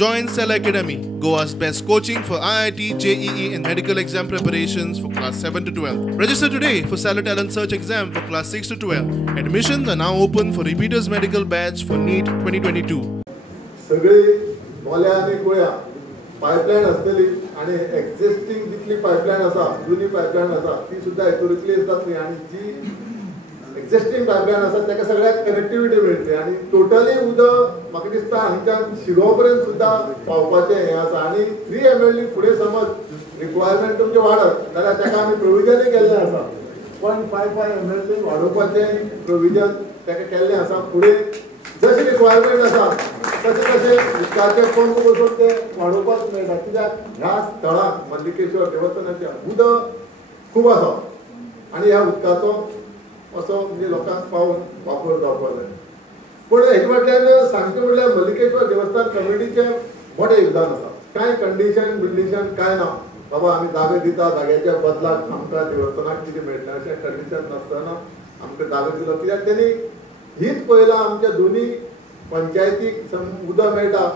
Join Cell Academy, Goa's best coaching for IIT, JEE and medical exam preparations for class 7 to 12. Register today for Cell Talent Search exam for class 6 to 12. Admissions are now open for repeaters medical batch for NEET 2022. सगळी बोल्या आणि गोळ्या pipeline असतली आणि existing जितली pipeline आसा जुनी pipeline आसा ती सुद्धा हेतू रिप्लेस जातली आणि जी एक्झिस्टिंग पाइपलाइन आसा त्याका सगळ्याक कनेक्टिविटी मेळटली आणि टोटली उदक म्हाका दिसता हांगाच्यान शिगांव पर्यंत सुद्धा पावपाचें हें आसा आणि 3 ml फुडें समज रिक्वायरमेंट तुमचे वाडत जाल्यार त्याका आमी प्रोविजनय केल्लें आसा 0.55 ml वाडोवपाचें प्रोविजन त्याका केल्लें आसा फुडें जशी रिक्वायरमेंट आसा तसे उदकाचे पंप बसोवन ते वाडोवपाक मेळटा कित्याक ह्या स्थळाक मल्लिकेश्वर देवस्थानाच्या उदक खूब आसा आणि ह्या उदकाचो असो म्हणजे लोकांक पावून वापर जावपाक जाय पूण हेजे फाटल्यान सांगचें म्हणल्यार मल्लिकेश्वर देवस्थान कमिटीचें मोठें योगदान आसा कांय कंडिशन कांय ना बाबा आमी जागे दिता जाग्याच्या बदलाक आमकां देवस्थानाक कितें मेळटा अशें कंडिशन नासतना आमकां जागो दिलो कित्याक तेणी हीच पयला आमच्या दोन्ही पंचायतीक उदक मेळटा